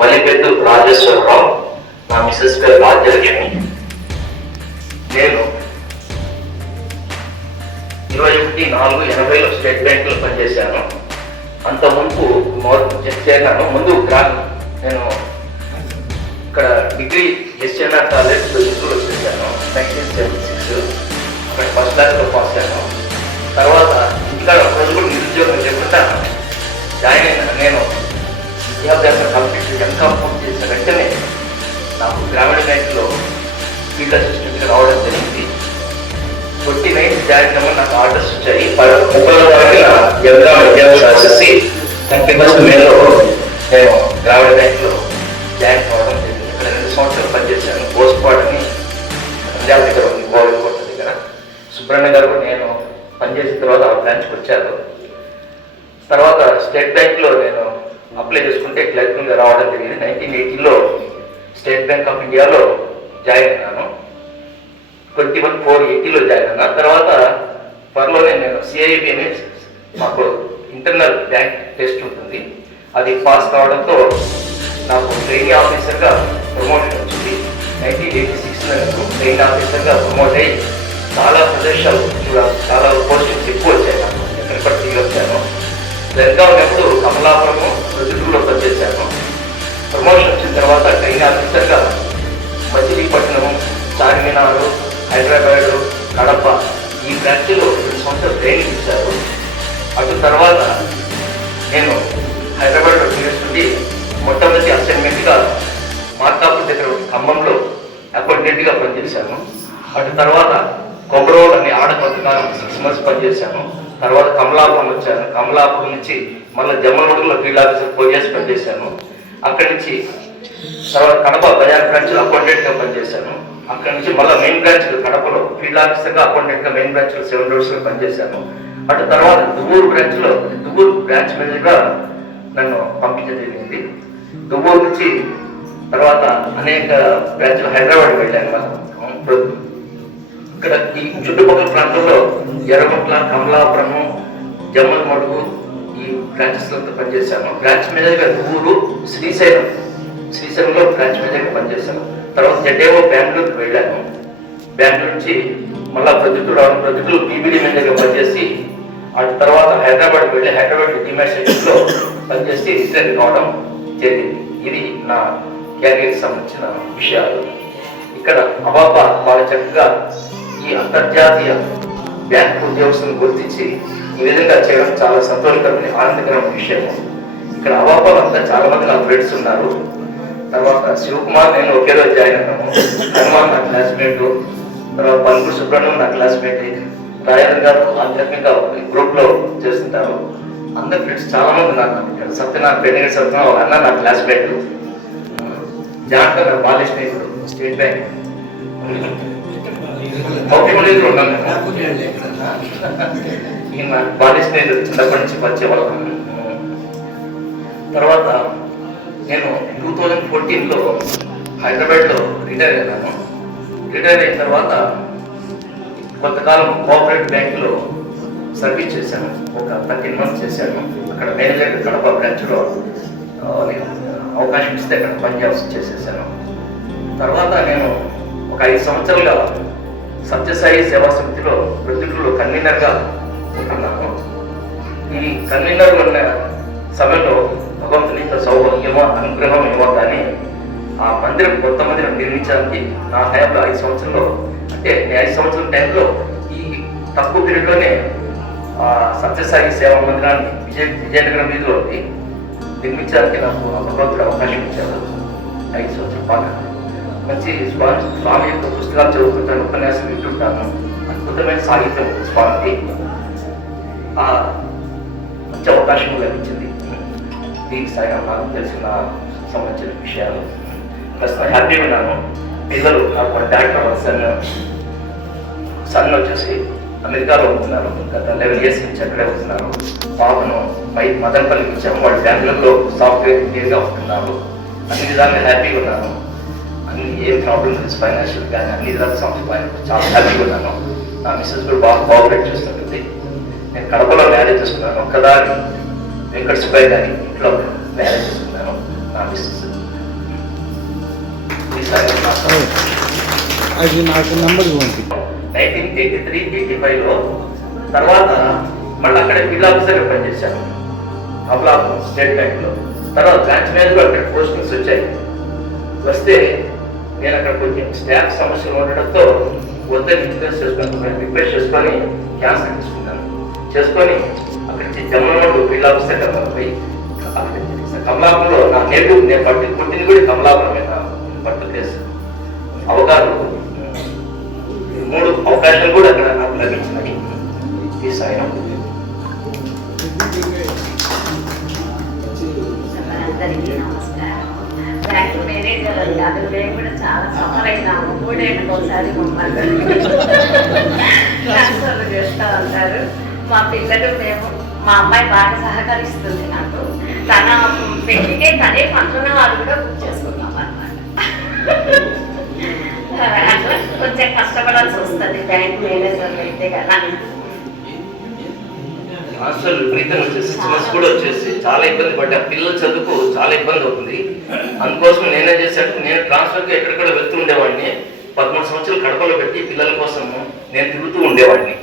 మలిపెద్దు రాజేశ్వరరావు నా మిసెస్ పేరు రాజ్యలక్ష్మి నేను ఇరవై ఒకటి నాలుగు ఎనభైలో స్టేట్ బ్యాంకులో పనిచేశాను. అంత ముందు చేరినాను ముందు గ్రా నేను ఇక్కడ డిగ్రీ ఎస్ఎన్ఆర్ కాలేజ్ బెంగళూరులో చేశాను. నైన్టీన్ సెవెంటీ సిక్స్ అక్కడ ఫస్ట్ క్లాస్లో పాస్ అయ్యాను. తర్వాత ఇంకా రోజు కూడా నిరుద్యోగం లేకుండా జాయిన్ అయినా నేను విద్యాభ్యాస కంప్లీట్ ఎంకామ్ పూర్తి చేసిన వెంటనే నాకు గ్రామీణ బ్యాంకులో ఫీల్డ్ అసిస్టెంట్గా రావడం జరిగింది. ట్వంటీ నైన్త్ జాయిన్ అవ్వమని నాకు ఆర్డర్స్ వచ్చాయి ముప్పై తారీఖున ఎంగా విద్యాభ్యాసం రాసేసి థర్టీ మేలో నేను గ్రామీణ బ్యాంకులో జాయిన్ కావడం జరిగింది. ఇక్కడ రెండు సంవత్సరాలు పనిచేశాను. పోస్ట్ పార్ట్ అని పంజాబ్ దగ్గర ఉంది గోవిందకోట దగ్గర. సుబ్రహ్మణ్య గారు కూడా నేను పనిచేసిన తర్వాత ఆ బ్రాంచ్కి వచ్చారు. తర్వాత స్టేట్ బ్యాంక్లో నేను అప్లై చేసుకుంటే క్లర్క్గా రావడం జరిగింది. నైన్టీన్ ఎయిటీలో స్టేట్ బ్యాంక్ ఆఫ్ ఇండియాలో జాయిన్ అయ్యాను. ట్వంటీ వన్ ఫోర్ ఎయిటీలో జాయిన్ అయినా తర్వాత త్వరలోనే నేను సిఐబి అనే మాకు ఇంటర్నల్ బ్యాంక్ టెస్ట్ ఉంటుంది. అది పాస్ కావడంతో నాకు ట్రైనింగ్ ఆఫీసర్గా ప్రమోషన్ వచ్చింది. నైన్టీన్ ఎయిటీ సిక్స్లో నాకు ట్రైనింగ్ ఆఫీసర్గా ప్రమోట్ అయ్యి చాలా ప్రదేశాలు చూడాలి చాలా పోస్టింగ్స్ ఎక్కువ వచ్చాయి. నాకు ఎక్కడ తిరిగి వచ్చాను. దర్గా ఉన్నప్పుడు కమలాపురము వచ్చిన తర్వాత ట్రైన్ ఆఫీసర్గా మచిలీపట్నం చార్మినారు హైదరాబాద్ కడప ఈ బ్రాంచ్లో రెండు సంవత్సరాలు ట్రైనింగ్ ఇచ్చారు. అటు తర్వాత నేను హైదరాబాద్లో టీఎస్ నుండి మొట్టమొదటి అసైన్మెంట్గా మార్కాపు దగ్గర ఖమ్మంలో అకౌంటెంట్గా పనిచేశాను. అటు తర్వాత కొబ్బరో అనే ఆడ కొంతకాలం సిక్స్ మంత్స్ పనిచేశాను. తర్వాత కమలాపురం వచ్చాను. కమలాపురం నుంచి మళ్ళీ జమ్మలమడుగులో ఫీల్డ్ ఆఫీసర్ పోయేసి పనిచేశాను. అక్కడి నుంచి తర్వాత కడప బజార్ బ్రాంచ్ అకౌంటెంట్గా పనిచేశాను. అక్కడ నుంచి మళ్ళీ మెయిన్ బ్రాంచ్ కడపలో ఫీల్డ్ ఆఫీసర్గా అకౌంటెంట్గా మెయిన్ బ్రాంచ్లో సెవెన్ డోర్స్లో పనిచేశాను. అటు తర్వాత దువ్వూరు బ్రాంచ్లో దువ్వూరు బ్రాంచ్ మేనేజర్గా నన్ను పంపించడం జరిగింది. దువ్వూరు నుంచి తర్వాత అనేక బ్రాంచ్లు హైదరాబాద్ వెళ్ళాను ఇక్కడ ఈ చుట్టుపక్కల ప్రాంతంలో ఎర్రమట్ల కమలాపురము జమ్మల్ మడుగు ఈ బ్రాంచెస్ పనిచేశాను. బ్రాంచ్ మేనేజర్గా ఊరు శ్రీశైలం. శ్రీశైలంలో బ్రాంచ్ మేనేజర్గా పనిచేశాను. తర్వాత జడ్ఏఓ బెంగళూరుకి వెళ్ళాను. బెంగళూరు నుంచి మళ్ళా ప్రొజెక్టు రావడం ప్రొజెక్టులు బీబీడీ మేనేజర్గా పనిచేసి అటు తర్వాత హైదరాబాద్ వెళ్ళి హైదరాబాద్ డిమాషన్లో పనిచేసి రిటైర్ కావడం జరిగింది. ఇది నా క్యారియర్కి సంబంధించిన విషయాలు. ఇక్కడ అబాబా బాగా చక్కగా ఈ అంతర్జాతీయ బ్యాంక్ ఉద్యోగస్తులను గుర్తించి ఈ విధంగా చేయడం చాలా సంతోషకరమైన ఆనందకరమైన విషయం ఇక్కడ అబాబాలు అంతా చాలా మంది నా ఫ్రెండ్స్ ఉన్నారు. తర్వాత శివకుమార్ నేను ఒకే రోజు జాయిన్ అన్నాము హనుమాన్ నా క్లాస్మేట్ తర్వాత పలుకుడు సుబ్రహ్మణ్యం నా క్లాస్మేట్ రాజేంద్ర గారు ఆధ్యాత్మిక గ్రూప్లో చేస్తుంటారు. అందరు ఫ్రెండ్స్ చాలా మంది నాకు సత్య నా పెళ్ళి సత్య ఒక అన్న నా క్లాస్మేట్. జాగ్రత్త నా బాల్య స్నేహితుడు స్టేట్ బ్యాంక్. ఓకే లేదు ఉన్నాను. ఈయన బాల్య స్నేహితుడు చిన్నప్పటి నుంచి వచ్చేవాళ్ళం తర్వాత నేను టూ థౌజండ్ ఫోర్టీన్లో హైదరాబాద్లో రిటైర్ అయ్యాను రిటైర్ అయిన తర్వాత కొంతకాలం కోఆపరేటివ్ బ్యాంకులో సర్వీస్ చేశాను. ఒక థర్టీన్ మంత్స్ చేశాను. అక్కడ మేనేజర్ కడప బ్రాంచ్లో నేను అవకాశం ఇస్తే అక్కడ పనిచేయాల్సి చేసేసాను. తర్వాత నేను ఒక ఐదు సంవత్సరాలుగా సత్యసాయి సేవా సమితిలో ప్రతిలో కన్వీనర్గా ఉంటున్నాను. ఈ కన్వీనర్ ఉన్న సమయంలో భగవంతుని సౌభాగ్యమో అనుగ్రహం ఏమో కానీ ఆ మందిరం కొత్త మందిరం నిర్మించడానికి నా టైంలో ఐదు సంవత్సరంలో అంటే ఐదు సంవత్సరం టైంలో ఈ తక్కువ పీరియడ్లోనే ఆ సత్యసాయి సేవా మందిరాన్ని విజయ విజయనగరం వీధిలో ఉంది. నిర్మించడానికి నాకు భగవంతుడు అవకాశం ఇచ్చారు. ఐదు సంవత్సరం పాట. మంచి స్వామి స్వామి యొక్క పుస్తకాలు చదువుతుంటాను ఉపన్యాసం వింటుంటాను. అద్భుతమైన సాహిత్యం స్వామికి. ఆ మంచి అవకాశం లభించింది. దీనికి సాయం నాకు తెలిసిన సంబంధించిన విషయాలు. ప్రస్తుతం హ్యాపీగా ఉన్నాను. పిల్లలు నాకు డాక్టర్ సన్ సన్ వచ్చేసి అమెరికాలో ఉంటున్నారు. గత లెవెన్ ఇయర్స్ నుంచి అక్కడే ఉంటున్నారు. పాపను పై మదనపల్లికి ఇచ్చాము వాళ్ళు బెంగళూరులో సాఫ్ట్వేర్ ఇంజనీర్గా ఉంటున్నారు. అన్ని విధాలుగా హ్యాపీగా ఉన్నాను. అన్ని ఏ ప్రాబ్లమ్ లేదు. ఫైనాన్షియల్ కానీ అన్ని విధాలు సంస్థ చాలా హ్యాపీగా ఉన్నాను. నా మిస్సెస్ కూడా బాగా కోఆపరేట్ చేస్తుంటుంది. నేను కడపలో మ్యారేజ్ చేసుకున్నాను. ఒక్కదాని వెంకట సుబ్బయ్య గారి ఇంట్లో మ్యారేజ్ చేసుకున్నాను నా మిస్సెస్ అది నాకు నంబర్ ఇవ్వండి. నైన్టీన్ ఎయిటీ త్రీ ఎయిటీ ఫైవ్లో తర్వాత మళ్ళీ అక్కడే ఫీల్డ్ ఆఫీసర్గా పనిచేశాను అమలా స్టేట్ బ్యాంక్లో. తర్వాత బ్రాంచ్ మేనేజర్ అక్కడ పోస్టింగ్స్ వచ్చాయి. వస్తే నేను అక్కడ కొంచెం స్టాఫ్ సమస్యలు ఉండడంతో వద్దని రిక్వెస్ట్ చేసుకుని రిక్వెస్ట్ చేసుకొని క్యాన్సల్ తీసుకున్నాను చేసుకొని పోయి. కమలాపురంలో నా నేటివ్ నేను పట్టి పుట్టింది కూడా కమలాపురం మీద పట్టు ప్లేస్. అవగాహన ఈ మూడు అవకాశాలు కూడా అక్కడ నాకు లభించినాయి ఈ సాయం మేము కూడా చాలా సఫర్ అయినాము మూడేళ్ళకి ఒకసారి మమ్మల్ని ట్రాన్స్ఫర్ చేస్తూ ఉంటారు మా పిల్లలు మేము మా అమ్మాయి బాగా సహకరిస్తుంది నాకు. తన పెళ్ళికే తనే పంచున్న వాళ్ళు కూడా బుక్ చేసుకున్నాం అనమాట అట్లా కొంచెం కష్టపడాల్సి వస్తుంది బ్యాంక్ మేనేజర్ అయితే కదా. హాస్టల్ విపరీతంగా వచ్చేసి సిక్స్ కూడా వచ్చేసి చాలా ఇబ్బంది పడ్డా. పిల్లల చదువుకు చాలా ఇబ్బంది అవుతుంది. అందుకోసం నేనే చేశాను నేను ట్రాన్స్ఫర్కి ఎక్కడెక్కడ వెళ్తూ ఉండేవాడిని. పదమూడు సంవత్సరాలు కడపలో పెట్టి పిల్లల కోసము నేను తిరుగుతూ ఉండేవాడిని.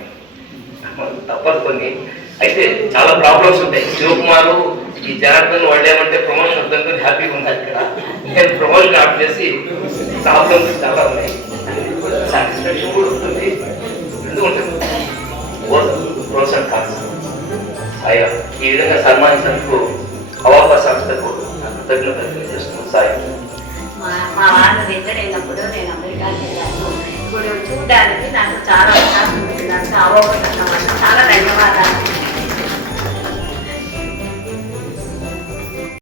తప్పదు కొన్ని. అయితే చాలా ప్రాబ్లమ్స్ ఉంటాయి. శివకుమారు ఈ జనార్దన్ వాళ్ళు ఏమంటే ప్రమోషన్ వద్దని హ్యాపీగా ఉన్నారు ఇక్కడ. నేను ప్రమోషన్ ఆర్డర్ చేసి ప్రాబ్లమ్స్ చాలా ఉన్నాయి. సాటిస్ఫాక్షన్ కూడా ఉంటుంది. రెండు ప్రోస్ అండ్ కాన్స్ అయ్యా ఈ విధంగా సన్మానించినందుకు అవాప సంస్థకు నా కృతజ్ఞతలు తెలియజేస్తున్నాను. సాయి. మా మా దగ్గర వెళ్ళినప్పుడు నేను అమెరికాకి వెళ్ళాను. ఇప్పుడు చూడడానికి నాకు చాలా అవకాశం ఉంది. నాకు అవకాశం చాలా ధన్యవాదాలు.